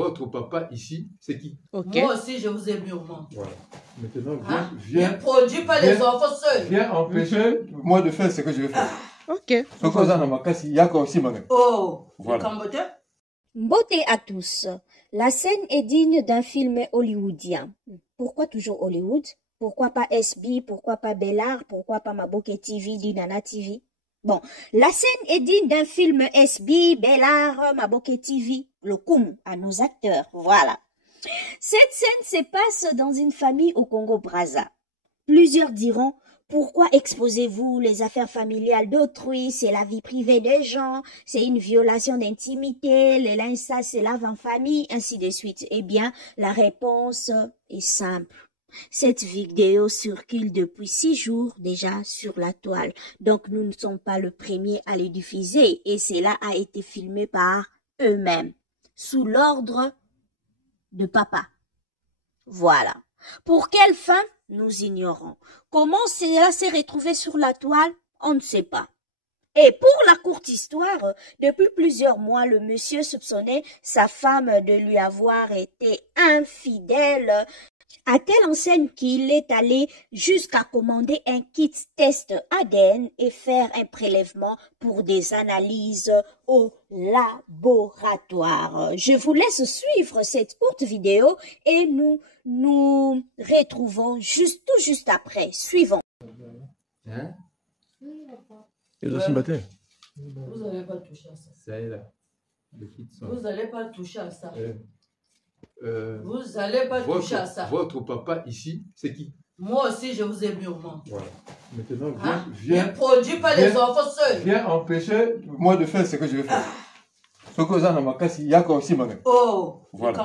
Votre papa ici, c'est qui? Okay. Moi aussi, je vous aime mûrement. Voilà. Maintenant, viens. Ne produis pas les enfants seuls. Viens empêcher moi de faire ce que je vais faire. Ok. Oh, voilà. Beauté à tous. La scène est digne d'un film hollywoodien. Pourquoi toujours Hollywood? Pourquoi pas SB? Pourquoi pas Bellard? Pourquoi pas Maboke TV, Dinana TV? Bon, la scène est digne d'un film SB, Bellard, Maboke TV. Le coum à nos acteurs, voilà. Cette scène se passe dans une famille au Congo-Brazza. Plusieurs diront: pourquoi exposez-vous les affaires familiales d'autrui? C'est la vie privée des gens, c'est une violation d'intimité, les linges sales se lavent en famille, ainsi de suite. Eh bien, la réponse est simple. Cette vidéo circule depuis 6 jours déjà sur la toile, donc nous ne sommes pas le premier à les diffuser et cela a été filmé par eux-mêmes, sous l'ordre de papa. Voilà. Pour quelle fin? Nous ignorons. Comment cela s'est retrouvé sur la toile? On ne sait pas. Et pour la courte histoire, depuis plusieurs mois, le monsieur soupçonnait sa femme de lui avoir été infidèle, à telle enseigne qu'il est allé jusqu'à commander un kit test ADN et faire un prélèvement pour des analyses au laboratoire. Je vous laisse suivre cette courte vidéo et nous nous retrouvons tout juste après. Suivons. Hein? Ils ont se battre. Vous n'allez pas toucher à ça. Ça est là. Vous n'allez pas toucher à ça. Vous n'allez pas toucher à ça. Votre papa ici, c'est qui? Moi aussi, je vous aime mûrement. Voilà. Maintenant, viens. Ne produis pas les enfants seuls. Viens empêcher moi de faire ce que je vais faire. Oh, voilà.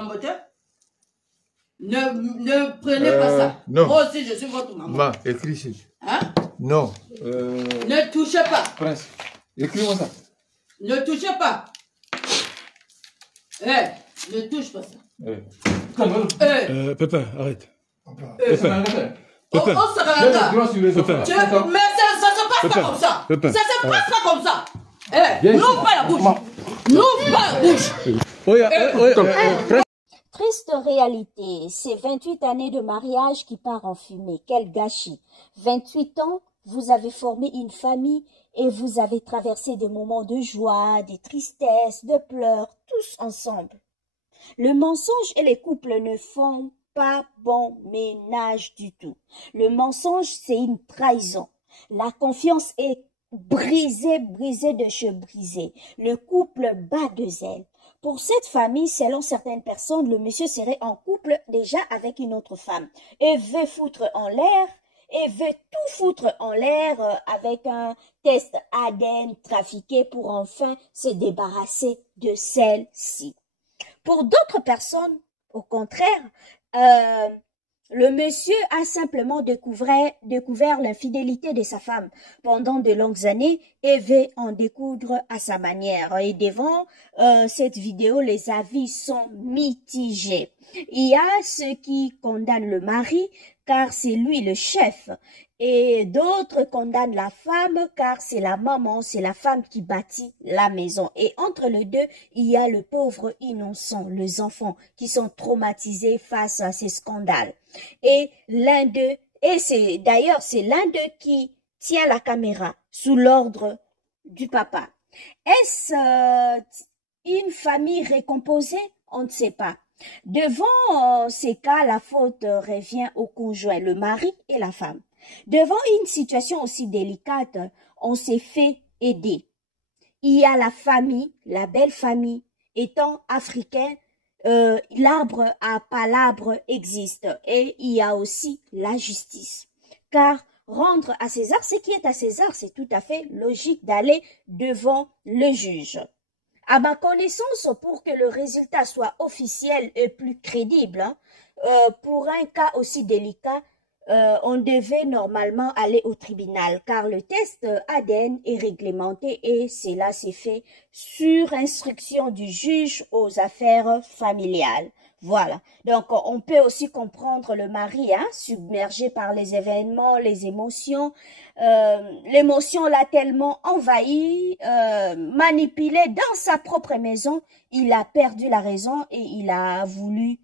Ne prenez pas ça. Non. Moi aussi, je suis votre maman. Ma, écris ici. Hein? Non. Ne touchez pas. Prince, écris-moi ça. Ne touchez pas. Ne touche pas ça. Pépin, arrête. Pépin. Mais ça se passe pas comme ça. Pépin. Ça se passe pas comme ça. N'ouvre pas la bouche. N'ouvre pas la bouche. Triste réalité, c'est 28 années de mariage qui part en fumée. Quel gâchis. 28 ans, vous avez formé une famille et vous avez traversé des moments de joie, de tristesse, de pleurs, tous ensemble. Le mensonge et les couples ne font pas bon ménage du tout. Le mensonge, c'est une trahison. La confiance est brisée de chez brisée. Le couple bat de zèle. Pour cette famille, selon certaines personnes, le monsieur serait en couple déjà avec une autre femme et veut foutre en l'air et veut tout foutre en l'air avec un test ADN trafiqué pour enfin se débarrasser de celle-ci. Pour d'autres personnes, au contraire, le monsieur a simplement découvert l'infidélité de sa femme pendant de longues années et veut en découdre à sa manière. Et devant cette vidéo, les avis sont mitigés. Il y a ceux qui condamnent le mari car c'est lui le chef et d'autres condamnent la femme car c'est la maman, c'est la femme qui bâtit la maison. Et entre les deux, il y a le pauvre innocent, les enfants qui sont traumatisés face à ces scandales. Et l'un d'eux, et c'est l'un d'eux qui tient la caméra sous l'ordre du papa. Est-ce une famille récomposée? On ne sait pas. Devant ces cas, la faute revient au conjoint, le mari et la femme. Devant une situation aussi délicate, on s'est fait aider. Il y a la famille, la belle famille, étant africain, l'arbre à palabre existe et il y a aussi la justice. Car rendre à César ce qui est à César, c'est tout à fait logique d'aller devant le juge. À ma connaissance, pour que le résultat soit officiel et plus crédible, pour un cas aussi délicat, on devait normalement aller au tribunal car le test ADN est réglementé et cela s'est fait sur instruction du juge aux affaires familiales. Voilà. Donc, on peut aussi comprendre le mari, hein, submergé par les événements, les émotions. L'émotion l'a tellement envahi, manipulé dans sa propre maison. Il a perdu la raison et il a voulu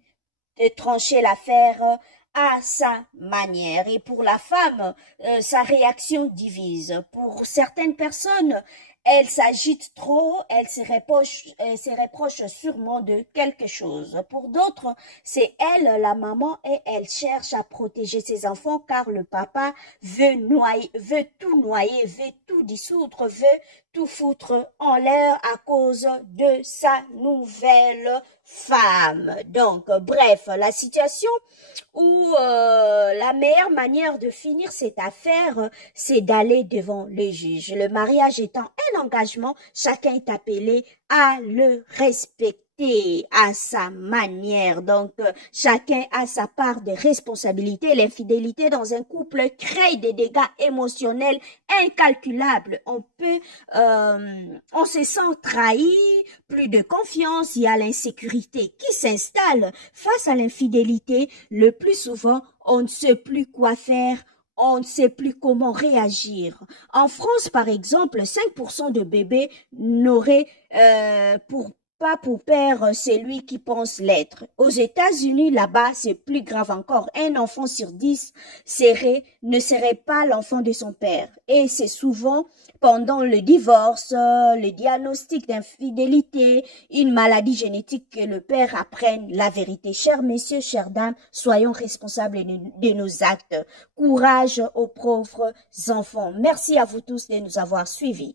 trancher l'affaire à sa manière. Et pour la femme, sa réaction divise. Pour certaines personnes, elle s'agite trop, elle se reproche sûrement de quelque chose. Pour d'autres, c'est elle, la maman, et elle cherche à protéger ses enfants car le papa veut tout noyer, veut tout dissoudre, veut tout foutre en l'air à cause de sa nouvelle femme. Donc, bref, la situation où la meilleure manière de finir cette affaire, c'est d'aller devant les juges. Le mariage étant un engagement, chacun est appelé à le respecter à sa manière. Donc, chacun a sa part de responsabilité. L'infidélité dans un couple crée des dégâts émotionnels incalculables. On se sent trahi, plus de confiance, il y a l'insécurité qui s'installe face à l'infidélité. Le plus souvent, on ne sait plus quoi faire. On ne sait plus comment réagir. En France, par exemple, 5% de bébés n'auraient pas pour père celui qui pense l'être. Aux États-Unis, là-bas, c'est plus grave encore. Un enfant sur 10 ne serait pas l'enfant de son père. Et c'est souvent pendant le divorce, le diagnostic d'infidélité, une maladie génétique que le père apprenne la vérité. Chers messieurs, chères dames, soyons responsables de nos actes. Courage aux pauvres enfants. Merci à vous tous de nous avoir suivis.